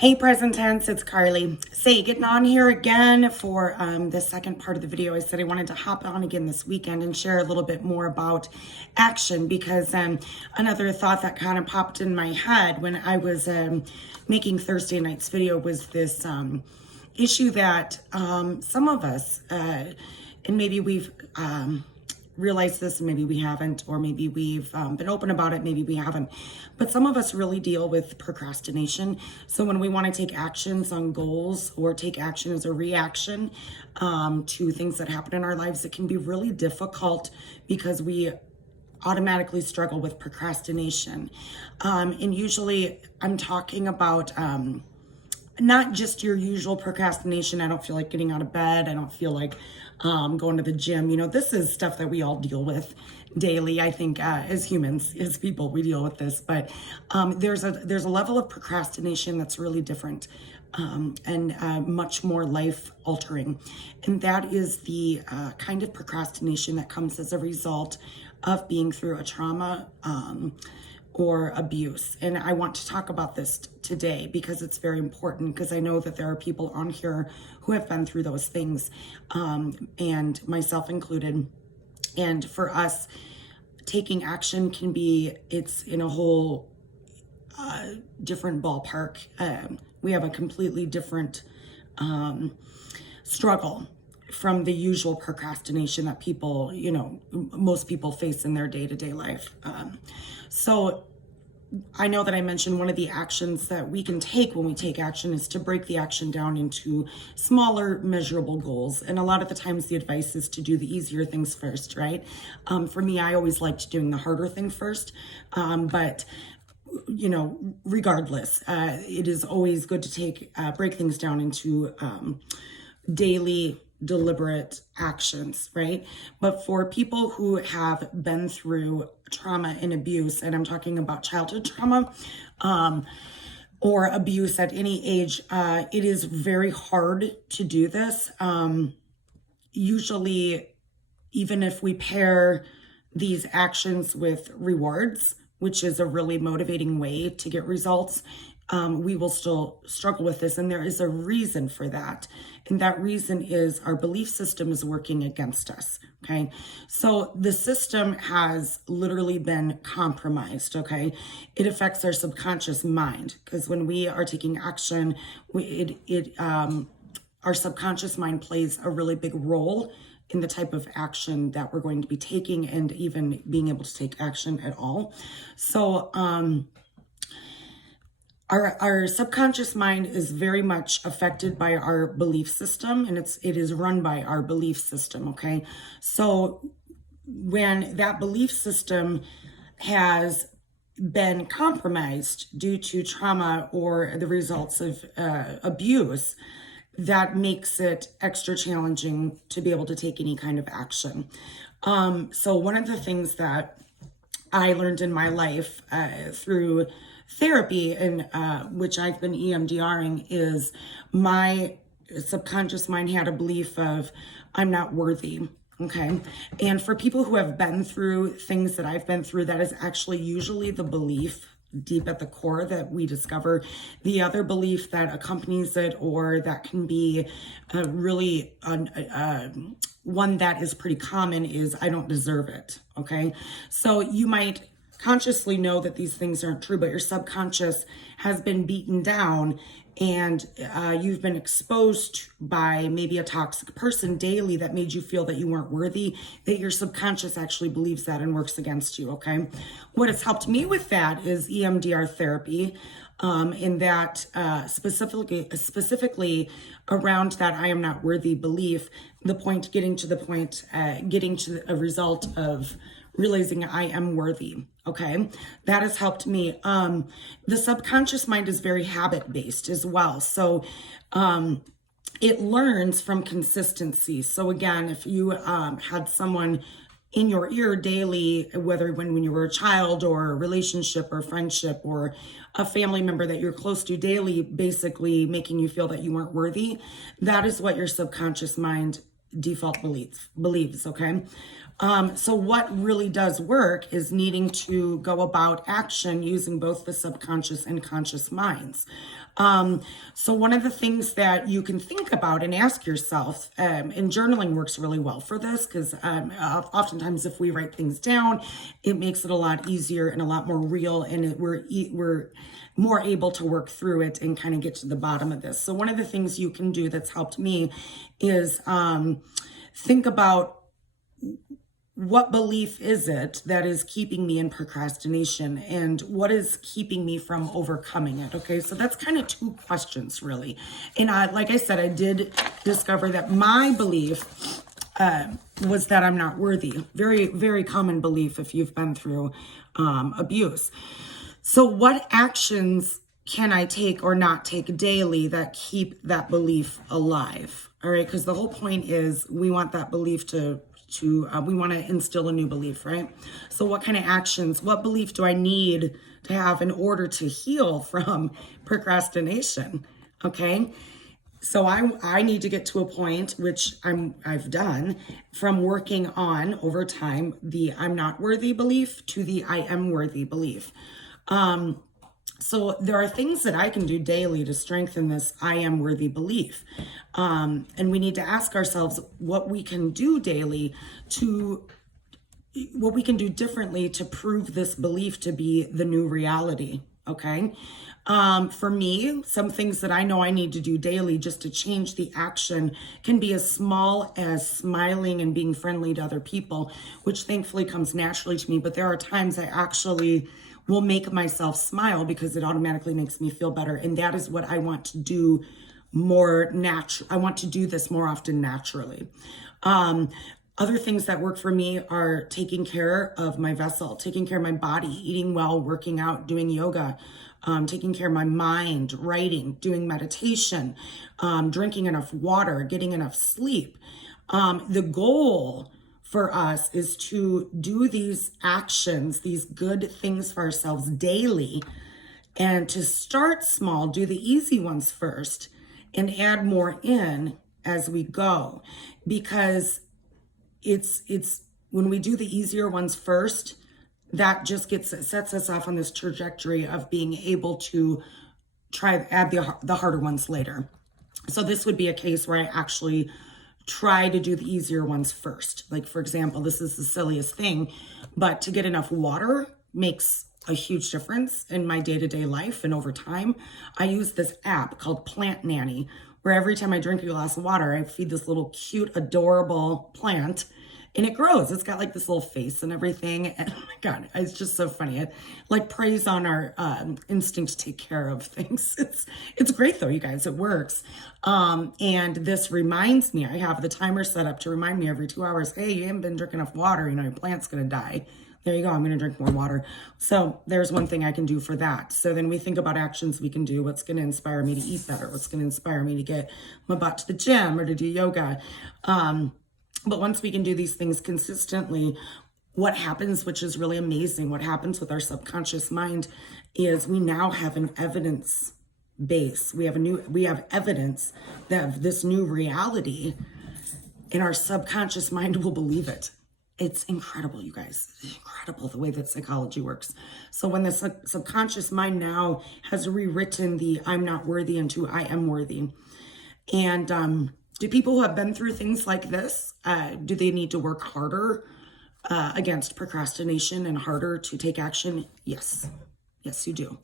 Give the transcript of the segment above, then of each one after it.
Hey, present tense, it's Carly. Say, getting on here again for the second part of the video. I said I wanted to hop on again this weekend and share a little bit more about action because another thought that kind of popped in my head when I was making Thursday night's video was this issue that some of us, and maybe we've realized this, maybe we haven't, or maybe we've been open about it, maybe we haven't, but some of us really deal with procrastination. So when we want to take actions on goals or take action as a reaction to things that happen in our lives, it can be really difficult because we automatically struggle with procrastination. And usually I'm talking about not just your usual procrastination. I don't feel like getting out of bed. I don't feel like going to the gym. You know, this is stuff that we all deal with daily. I think as humans, as people, we deal with this. But there's a level of procrastination that's really different and much more life altering. And that is the kind of procrastination that comes as a result of being through a trauma or abuse. And I want to talk about this today because it's very important, because I know that there are people on here who have been through those things, and myself included. And for us, taking action can be, it's in a whole different ballpark. We have a completely different struggle from the usual procrastination that people, you know, most people face in their day-to-day life. So I know that I mentioned one of the actions that we can take when we take action is to break the action down into smaller, measurable goals. And a lot of the times the advice is to do the easier things first, right? For me, I always liked doing the harder thing first. But you know, regardless, it is always good to break things down into daily deliberate actions, right? But for people who have been through trauma and abuse, and I'm talking about childhood trauma or abuse at any age, it is very hard to do this. Usually, even if we pair these actions with rewards, which is a really motivating way to get results, we will still struggle with this. And there is a reason for that. And that reason is our belief system is working against us, okay? So the system has literally been compromised, okay? It affects our subconscious mind, because when we are taking action, our subconscious mind plays a really big role in the type of action that we're going to be taking and even being able to take action at all. So, Our subconscious mind is very much affected by our belief system, and it is run by our belief system, okay? So when that belief system has been compromised due to trauma or the results of abuse, that makes it extra challenging to be able to take any kind of action. So one of the things that I learned in my life through therapy, and which I've been EMDRing, is my subconscious mind had a belief of I'm not worthy. Okay. And for people who have been through things that I've been through, that is actually usually the belief deep at the core that we discover. The other belief that accompanies it, or that can be really one that is pretty common, is I don't deserve it. Okay. So you might consciously know that these things aren't true, but your subconscious has been beaten down, and you've been exposed by maybe a toxic person daily that made you feel that you weren't worthy, that your subconscious actually believes that and works against you, okay? What has helped me with that is EMDR therapy, in that specifically around that I am not worthy belief, getting to a result of realizing I am worthy. Okay. That has helped me. The subconscious mind is very habit-based as well. So, it learns from consistency. So again, if you, had someone in your ear daily, whether when you were a child or a relationship or friendship or a family member that you're close to daily, basically making you feel that you weren't worthy, that is what your subconscious mind default believes. Okay. So what really does work is needing to go about action using both the subconscious and conscious minds. So one of the things that you can think about and ask yourself, and journaling works really well for this, because oftentimes if we write things down, it makes it a lot easier and a lot more real, and we're more able to work through it and kind of get to the bottom of this. So one of the things you can do that's helped me is think about, what belief is it that is keeping me in procrastination, and what is keeping me from overcoming it? Okay, so that's kind of two questions, really. And like I said, I did discover that my belief was that I'm not worthy. Very, very common belief if you've been through abuse. So what actions can I take or not take daily that keep that belief alive? All right, because the whole point is we want that belief we want to instill a new belief, right? So what kind of actions, what belief do I need to have in order to heal from procrastination? Okay. So I need to get to a point, which I've done, from working on over time, the I'm not worthy belief to the I am worthy belief. So there are things that I can do daily to strengthen this I am worthy belief. And we need to ask ourselves what we can do daily what we can do differently to prove this belief to be the new reality. Okay. For me, some things that I know I need to do daily just to change the action can be as small as smiling and being friendly to other people, which thankfully comes naturally to me. But there are times I actually will make myself smile because it automatically makes me feel better. And that is what I want to do more natural. I want to do this more often naturally. Other things that work for me are taking care of my vessel, taking care of my body, eating well, working out, doing yoga, taking care of my mind, writing, doing meditation, drinking enough water, getting enough sleep. The goal for us is to do these actions, these good things for ourselves daily, and to start small, do the easy ones first, and add more in as we go. Because it's when we do the easier ones first, that just sets us off on this trajectory of being able to add the harder ones later. So this would be a case where I actually try to do the easier ones first. Like, for example, this is the silliest thing, but to get enough water makes a huge difference in my day-to-day life. And over time, I use this app called Plant Nanny, where every time I drink a glass of water, I feed this little cute, adorable plant, and it grows. It's got like this little face and everything. And oh my God, it's just so funny. It like preys on our instinct to take care of things. It's great though, you guys, it works. And this reminds me, I have the timer set up to remind me every 2 hours, hey, you haven't been drinking enough water, your plant's gonna die. There you go, I'm gonna drink more water. So there's one thing I can do for that. So then we think about actions we can do. What's gonna inspire me to eat better? What's gonna inspire me to get my butt to the gym or to do yoga? But once we can do these things consistently, what happens, which is really amazing, what happens with our subconscious mind is we now have an evidence base. We have evidence that this new reality, and our subconscious mind will believe it. It's incredible, you guys. It's incredible the way that psychology works. So when the subconscious mind now has rewritten the I'm not worthy into I am worthy. And do people who have been through things like this, do they need to work harder against procrastination and harder to take action? Yes. Yes, you do.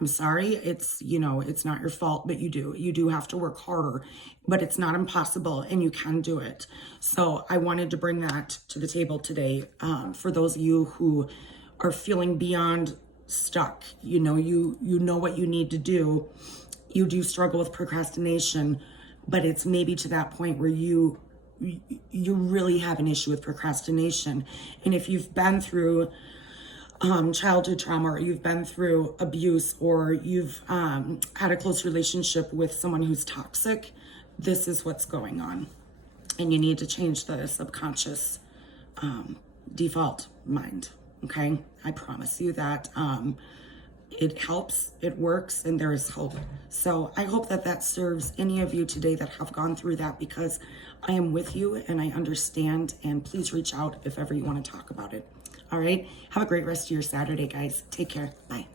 I'm sorry. It's not your fault, but you do have to work harder, but it's not impossible and you can do it. So I wanted to bring that to the table today for those of you who are feeling beyond stuck. You know what you need to do. You do struggle with procrastination, but it's maybe to that point where you really have an issue with procrastination. And if you've been through childhood trauma, or you've been through abuse, or you've had a close relationship with someone who's toxic, this is what's going on. And you need to change the subconscious default mind, okay? I promise you that it helps, it works, and there is hope. So I hope that that serves any of you today that have gone through that, because I am with you and I understand. And please reach out if ever you want to talk about it. All right. Have a great rest of your Saturday, guys. Take care. Bye.